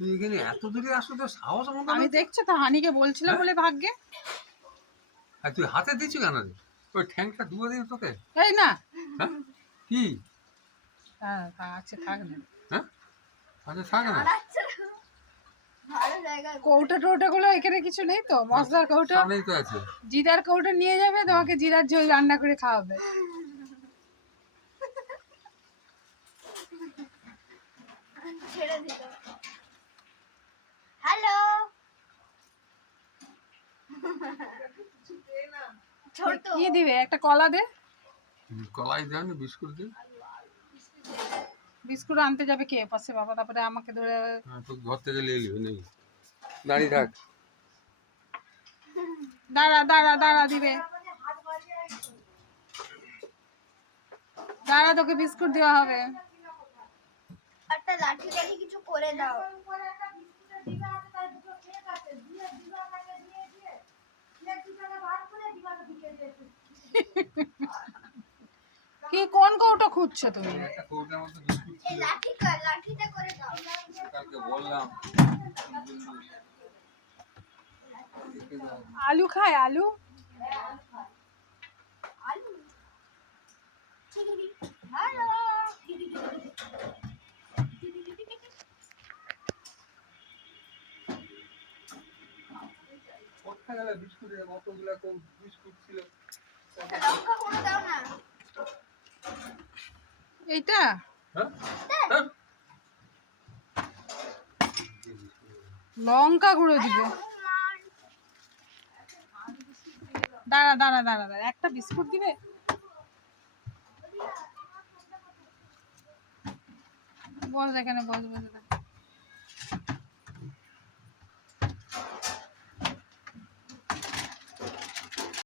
তুই এখানে এত দূরে আসো তো সাহস আমাকে আমি দেখছো তো হানিকে বলছিলাম বলে ভাগ্যে। আর তুই হাতে দিচ্ছ কেন রে? ওই ঠ্যাংটা ডুবে দিবি তোকে। এই না হ্যাঁ কি? হ্যাঁ আছে থাক না। হ্যাঁ আচ্ছা থাক না, ভালো জায়গা। কৌটো টৌটো গুলো এখানে কিছু নেই তো, মশলার কৌটো সামনেই তো আছে। জিরার কৌটো নিয়ে যাবে, তোমাকে জিরার ঝোল রান্না করে খাওয়াবে। ছেড়ে দিল। হ্যালো ছোট কি দিবে? একটা কলা দে। কলাই দেন বিস্কুট দে। বিস্কুট আনতে যাবে কে পাশে বাবা, তারপরে আমাকে ধরে হ্যাঁ তো ঘর থেকে নিয়ে নিবি নাকি? দাঁড়িয়ে থাক। দাঁড়া দাঁড়া দাঁড়া দিবে, দাঁড়া তোকে বিস্কুট দেওয়া হবে। একটা লাঠি টাঠি কিছু করে দাও। কি কোন কৌটো খুঁজছো তুমি? একটা কৌটার মধ্যে বিস্কুট এই ছিল, লাঠিটা করে দাও। কালকে বললাম। আলু খায় আলু? আলু হ্যালো কোথায় গেল বিস্কুটের কতগুলা বিস্কুট ছিল? লঙ্কা করে দাও না। এইটা হ্যাঁ হ্যাঁ? লঙ্কা গুঁড়ো দিবে। দাঁড়া দাঁড়া দাঁড়া দাঁড়া, একটা বিস্কুট দিবে। বস এখানে বস বস।